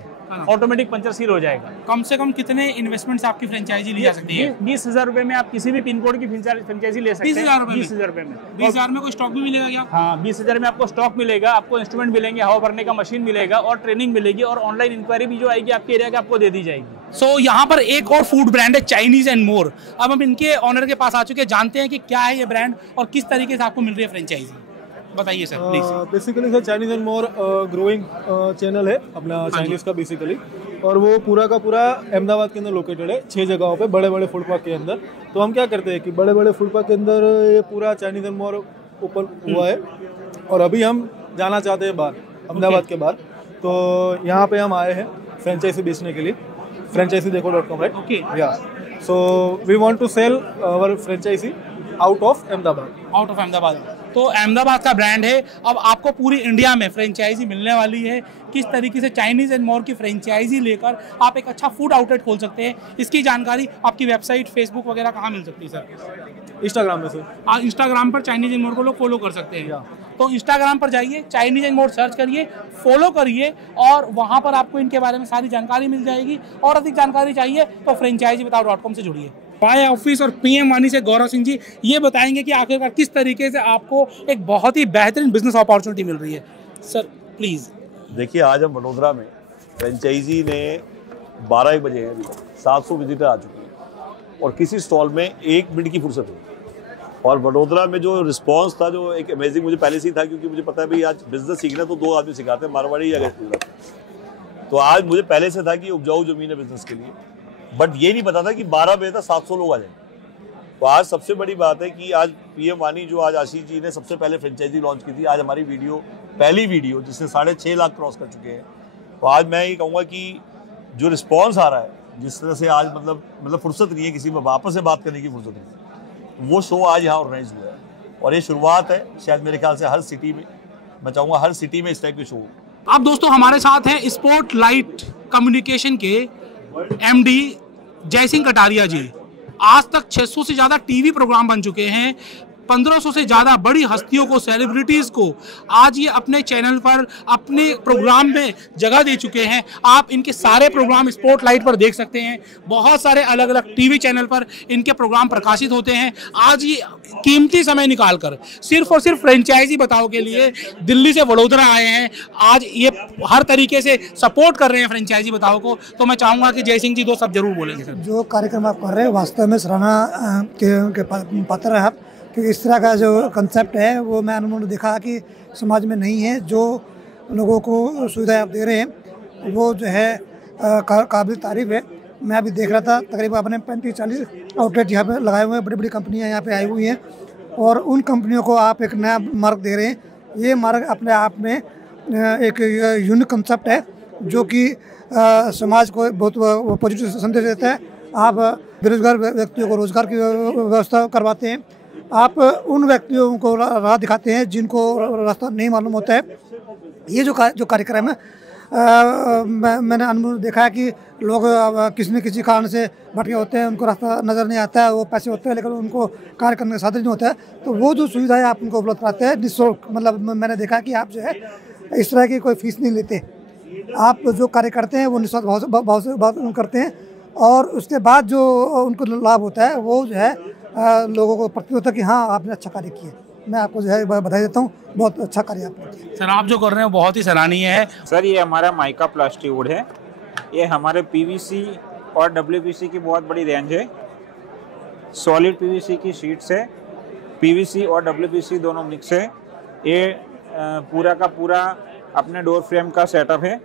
ऑटोमेटिक पंचर सील हो जाएगा। कम से कम कितने इन्वेस्टमेंट से आपकी फ्रेंचाइजी ली जा सकती है? 20,000 रुपए में आप किसी भी पिन कोड की फ्रेंचाइजी ले सकते हैं। 20,000 रुपए में? 20,000 रुपए में। 20,000 में कोई स्टॉक भी मिलेगा क्या? हाँ, 20,000 में आपको स्टॉक मिलेगा, आपको इंस्ट्रूमेंट मिलेंगे, हवा भरने का मशीन मिलेगा, और ट्रेनिंग मिलेगी, और ऑनलाइन इंक्वायरी भी जो आएगी आपके एरिया की आपको दे दी जाएगी। सो यहाँ पर एक और फूड ब्रांड है चाइनीज एंड मोर। अब हम इनके ऑनर के पास आ चुके हैं, जानते हैं कि क्या है ये ब्रांड और किस तरीके से आपको मिल रही है फ्रेंचाइजी। बताइए sir please. Basically sir Chinese and more growing channel है अपना चाइनीज का बेसिकली, और वो पूरा का पूरा अहमदाबाद के अंदर लोकेटेड है, 6 जगहों पे बड़े बड़े फूड पार्क के अंदर। तो हम क्या करते हैं कि बड़े बड़े फूड पार्क के अंदर ये पूरा चाइनीज एंड मोर ओपन हुआ है, और अभी हम जाना चाहते हैं बाहर, अहमदाबाद के बाहर। तो यहाँ पे हम आए हैं फ्रेंचाइजी बेचने के लिए, franchisee.com, right? Okay. Yeah. So we want to sell our franchisee out of Ahmedabad. तो अहमदाबाद का ब्रांड है। अब आपको पूरी इंडिया में फ्रेंचाइजी मिलने वाली है। किस तरीके से चाइनीज एंड मोर की फ्रेंचाइजी लेकर आप एक अच्छा फूड आउटलेट खोल सकते हैं, इसकी जानकारी आपकी वेबसाइट, फेसबुक वगैरह कहाँ मिल सकती है सर? इंस्टाग्राम में सर। इंस्टाग्राम पर चाइनीज एंड मोर को लोग फॉलो कर सकते हैं। तो इंस्टाग्राम पर जाइए, चाइनीज एंड मोर सर्च करिए, फॉलो करिए, और वहाँ पर आपको इनके बारे में सारी जानकारी मिल जाएगी। और अधिक जानकारी चाहिए तो franchisebetao.com से जुड़िए। बाय ऑफिस और PM वानी से गौरव सिंह जी ये बताएंगे कि आखिरकार किस तरीके से आपको एक बहुत ही बेहतरीन बिजनेस अपॉर्चुनिटी मिल रही है। Sir please. देखिए, आज हम वडोदरा में फ्रेंचाइजी ने 12-1 बजे हैं, 700 विजिटर आ चुके हैं, और किसी स्टॉल में 1 मिनट की फुर्सत है। और वडोदरा में जो रिस्पांस था, जो एक अमेजिंग, मुझे पहले से ही था, क्योंकि मुझे पता है भाई आज बिजनेस सीखना तो 2 आदमी सिखाते हैं, मारवाड़ी या गैस। तो आज मुझे पहले से था कि उपजाऊ जमीन है बिजनेस के लिए, बट ये नहीं पता था कि 12 बजे तक 700 लोग आ जाएंगे। तो आज सबसे बड़ी बात है कि आज PM वानी, जो आज आशीष जी ने सबसे पहले फ्रेंचाइजी लॉन्च की थी, आज हमारी वीडियो, पहली वीडियो जिससे 6.5 लाख क्रॉस कर चुके हैं। तो आज मैं ये कहूँगा कि जो रिस्पॉन्स आ रहा है, जिस तरह से आज मतलब फुर्सत नहीं है किसी में वापस से बात करने की फुर्सत नहीं, वो शो आज यहाँ ऑर्गेनाइज हुआ है, और ये शुरुआत है शायद मेरे ख्याल से हर सिटी में, मैं चाहूँगा हर सिटी में इस टाइप के शो हो। अब दोस्तों हमारे साथ है स्पॉटलाइट कम्युनिकेशन के MD जय सिंह कटारिया जी। आज तक 600 से ज़्यादा टीवी प्रोग्राम बन चुके हैं, 1500 से ज़्यादा बड़ी हस्तियों को, सेलिब्रिटीज़ को आज ये अपने चैनल पर, अपने प्रोग्राम में जगह दे चुके हैं। आप इनके सारे प्रोग्राम स्पॉटलाइट पर देख सकते हैं। बहुत सारे अलग अलग टीवी चैनल पर इनके प्रोग्राम प्रकाशित होते हैं। आज ये कीमती समय निकालकर सिर्फ और सिर्फ फ्रेंचाइजी बताओ के लिए दिल्ली से वडोदरा आए हैं। आज ये हर तरीके से सपोर्ट कर रहे हैं फ्रेंचाइजी बताओ को। तो मैं चाहूँगा कि जय सिंह जी 2 शब्द जरूर बोलेंगे सर। जो कार्यक्रम आप कर रहे हैं वास्तव में सराहना के पात्र है आप, क्योंकि इस तरह का जो कंसेप्ट है वो मैं उन्होंने देखा कि समाज में नहीं है। जो लोगों को सुविधाएं आप दे रहे हैं वो जो है काबिल तारीफ है। मैं अभी देख रहा था तकरीबन अपने 35-40 आउटलेट यहाँ पे लगाए हुए हैं, बड़ी बड़ी कंपनियाँ यहाँ पे आई हुई हैं, और उन कंपनियों को आप एक नया मार्ग दे रहे हैं। ये मार्ग अपने आप में एक यूनिक कंसेप्ट है जो कि समाज को बहुत पॉजिटिव संदेश देता है। आप बेरोजगार व्यक्तियों को रोजगार की व्यवस्था करवाते हैं, आप उन व्यक्तियों को राह दिखाते हैं जिनको रास्ता नहीं मालूम होता है। ये जो कार्यक्रम है मैंने अनुभव देखा है कि लोग किसी न किसी कारण से भटके होते हैं, उनको रास्ता नज़र नहीं आता है, वो पैसे होते हैं लेकिन उनको कार्य करने का साधन नहीं होता है, तो वो जो सुविधा है आप उनको उपलब्ध कराते हैं निःशुल्क। मतलब मैंने देखा कि आप जो है इस तरह की कोई फीस नहीं लेते, आप जो कार्य करते हैं वो निस्वार्थ भाव से करते हैं, और उसके बाद जो उनको लाभ होता है वो जो है लोगों को प्रतीत होता है कि हाँ आपने अच्छा कार्य किया। मैं आपको जो है बधाई देता हूँ, बहुत अच्छा कार्य आपने किया। सर आप जो कर रहे हैं बहुत ही सराहनीय है। सर ये हमारा माइका प्लास्टिक वुड है, ये हमारे पीवीसी और डब्ल्यूपीसी की बहुत बड़ी रेंज है। सॉलिड पीवीसी की शीट्स है, पीवीसी और डब्ल्यूपीसी दोनों मिक्स है। ये पूरा का पूरा अपने डोर फ्रेम का सेटअप है,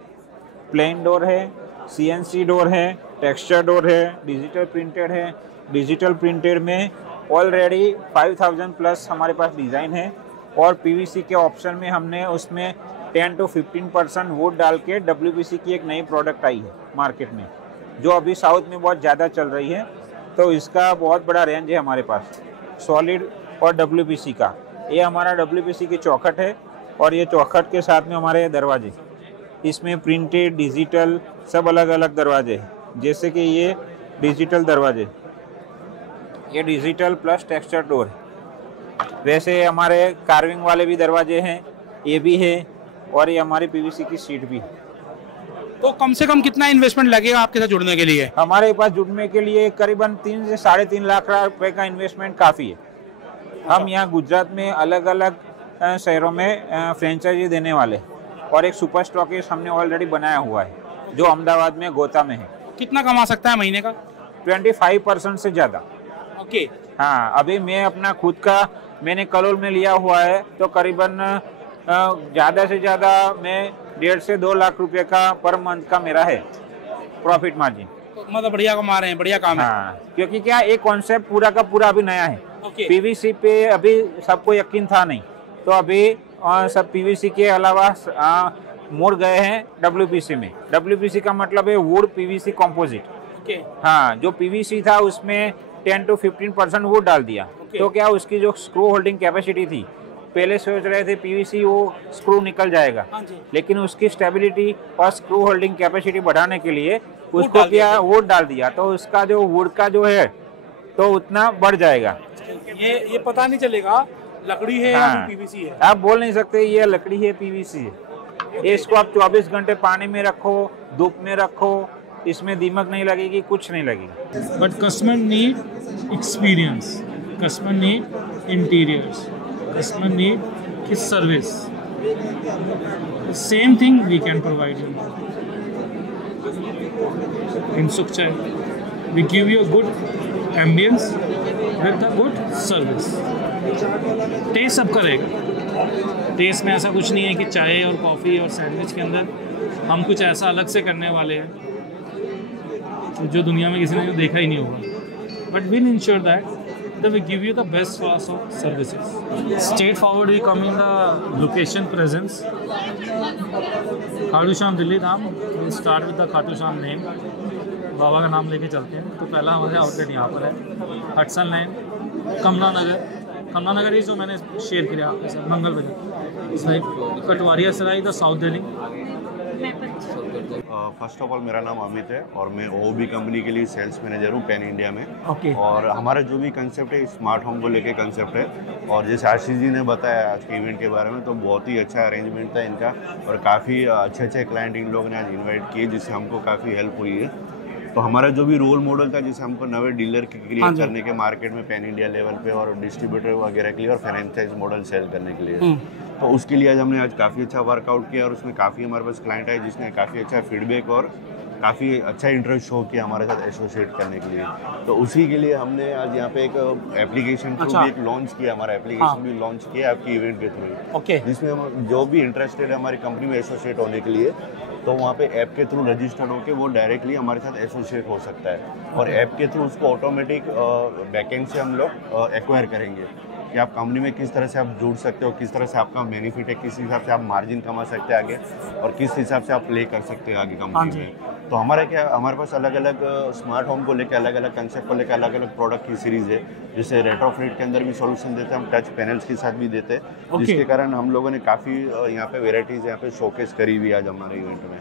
प्लेन डोर है, सीएनसी डोर है, टेक्सचर डोर है, डिजिटल प्रिंटेड है। डिजिटल प्रिंटेड में ऑलरेडी 5000 प्लस हमारे पास डिज़ाइन है, और पीवीसी के ऑप्शन में हमने उसमें 10 to 15% वुड डाल के डब्ल्यूपीसी की एक नई प्रोडक्ट आई है मार्केट में, जो अभी साउथ में बहुत ज़्यादा चल रही है। तो इसका बहुत बड़ा रेंज है हमारे पास सॉलिड और डब्ल्यूपीसी का। ये हमारा डब्ल्यूपीसी की चौखट है, और ये चौखट के साथ में हमारे दरवाजे, इसमें प्रिंटेड डिजिटल सब अलग अलग दरवाजे हैं। जैसे कि ये डिजिटल दरवाजे, ये डिजिटल प्लस टेक्सचर डोर है। वैसे हमारे कार्विंग वाले भी दरवाजे हैं, ये भी है, और ये हमारी पीवीसी की सीट भी है। तो कम से कम कितना इन्वेस्टमेंट लगेगा आपके साथ जुड़ने के लिए? हमारे पास जुड़ने के लिए करीबन 3 से 3.5 लाख रुपए का इन्वेस्टमेंट काफ़ी है। हम यहाँ गुजरात में अलग अलग शहरों में फ्रेंचाइजी देने वाले, और एक सुपर स्टॉकिस्ट हमने ऑलरेडी बनाया हुआ है जो अहमदाबाद में गोता में है। कितना कमा सकता है महीने का? 25% से ज़्यादा। ओके। हाँ, अभी मैं अपना खुद का मैंने कलोल में लिया हुआ है, तो करीबन ज़्यादा से ज़्यादा मैं 1.5 से 2 लाख रुपए का पर मंथ का मेरा है प्रॉफिट मार्जिन। तो मतलब बढ़िया कमा रहे हैं, बढ़िया काम है। हाँ, क्योंकि क्या एक कॉन्सेप्ट पूरा का पूरा अभी नया है। पीवीसी पे अभी सबको यकीन था नहीं, तो अभी सब पीवीसी के अलावा मुड़ गए हैं डब्ल्यूपीसी में। डब्ल्यूपीसी का मतलब है वुड पीवीसी कॉम्पोजिट। हाँ, जो पीवीसी था उसमें 10 to 15% वुड डाल दिया। तो क्या उसकी जो स्क्रू होल्डिंग कैपेसिटी थी, पहले सोच रहे थे पीवीसी वो स्क्रू निकल जाएगा, लेकिन उसकी स्टेबिलिटी और स्क्रू होल्डिंग कैपेसिटी बढ़ाने के लिए उसको क्या वुड डाल दिया, तो उसका जो वुड का जो है तो उतना बढ़ जाएगा। ये पता नहीं चलेगा लकड़ी है या पीवीसी है। आप बोल नहीं सकते ये लकड़ी है पीवीसी है। इसको आप 24 घंटे पानी में रखो, धूप में रखो, इसमें दीमक नहीं लगेगी, कुछ नहीं लगेगी। But customer need experience, customer need interiors, customer need his service. Same thing we can provide you in Sukhchai. We give you a good ambience with a good service. Taste सबका रहेगा। टेस्ट में ऐसा कुछ नहीं है कि चाय और कॉफ़ी और सैंडविच के अंदर हम कुछ ऐसा अलग से करने वाले हैं जो दुनिया में किसी ने देखा ही नहीं होगा। But will ensure that we give you the best class of services. Straight forward we come in the location presence. Khatu Shyam Delhi Dham, we start with the Khatu Shyam name, बाबा का नाम लेके चलते हैं। तो पहला हमारे आउटलेट यहाँ पर है हटसन लाइन, कमला नगर ही जो मैंने शेयर किया आपके साथ, Mangal Bazaar, Katwaria Sarai, the south Delhi. First of all मेरा नाम अमित है और मैं ओबी कंपनी के लिए सेल्स मैनेजर हूँ पैन इंडिया में। ओके। और हमारा जो भी कंसेप्ट है स्मार्ट होम को लेके कंसेप्ट है, और जैसे आशीष जी ने बताया आज के इवेंट के बारे में, तो बहुत ही अच्छा अरेंजमेंट था इनका, और काफ़ी अच्छे क्लाइंट इन लोगों ने आज इन्वाइट किए, जिससे हमको काफ़ी हेल्प हुई है। तो हमारा जो भी रोल मॉडल था, जिसे हमको नए डीलर क्रिएट करने के मार्केट में पैन इंडिया लेवल पे, और डिस्ट्रीब्यूटर वगैरह के लिए, और फ्रेंचाइज मॉडल सेल करने के लिए, तो उसके लिए आज हमने आज काफ़ी अच्छा वर्कआउट किया, और उसमें काफ़ी हमारे पास क्लाइंट आए जिसने काफ़ी अच्छा फीडबैक और काफ़ी अच्छा इंटरेस्ट शो किया हमारे साथ एसोसिएट करने के लिए। तो उसी के लिए हमने आज यहाँ पे एक एप्लीकेशन थ्रू भी एक लॉन्च किया, हमारा एप्लीकेशन भी लॉन्च किया आपकी इवेंट के थ्रू, जिसमें हम जो भी इंटरेस्टेड है हमारी कंपनी में एसोसिएट होने के लिए, तो वहाँ पे ऐप के थ्रू रजिस्टर्ड होकर वो डायरेक्टली हमारे साथ एसोसिएट हो सकता है, और ऐप के थ्रू उसको ऑटोमेटिक बैकएंड से हम लोग एक्वायर करेंगे कि आप कंपनी में किस तरह से आप जुड़ सकते हो, किस तरह से आपका बेनिफिट है, किस हिसाब से आप मार्जिन कमा सकते हैं आगे, और किस हिसाब से आप प्ले कर सकते हैं आगे कंपनी में। तो हमारे पास अलग अलग स्मार्ट होम को लेकर अलग अलग कंसेप्ट को लेकर अलग अलग प्रोडक्ट की सीरीज़ है। जैसे रेट्रोफिट के अंदर भी सॉल्यूशन देते हैं, हम टच पैनल्स के साथ भी देते हैं, जिसके कारण हम लोगों ने काफ़ी यहाँ पे वेराइटीज़ यहाँ पे शोकेस करी हुई आज हमारे इवेंट में।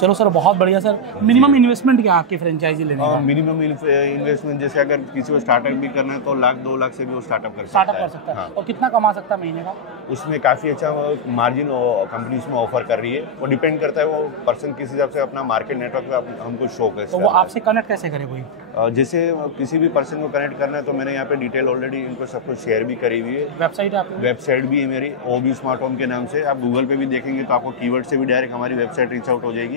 चलो सर, बहुत बढ़िया सर। मिनिमम इन्वेस्टमेंट क्या आपकी फ्रेंचाइजी लेने का? मिनिमम इन्वेस्टमेंट जैसे अगर किसी को स्टार्टअप भी करना है तो 1-2 लाख से भी वो स्टार्टअप कर सकता है। हाँ। और कितना कमा सकता है महीने का? उसमें काफ़ी अच्छा मार्जिन कंपनी उसमें ऑफर कर रही है। वो डिपेंड करता है वो पर्सन किस हिसाब से अपना मार्केट नेटवर्क पे हमको शो कर। तो वो आपसे कनेक्ट कैसे करे कोई? जैसे किसी भी पर्सन को कनेक्ट करना है तो मैंने यहाँ पे डिटेल ऑलरेडी इनको सब कुछ शेयर भी करी हुई है। वेबसाइट है आपकी? वेबसाइट भी है मेरी, OB स्मार्ट होम के नाम से। आप गूगल पे भी देखेंगे तो आपको कीवर्ड से भी डायरेक्ट हमारी वेबसाइट रीच आउट हो जाएगी।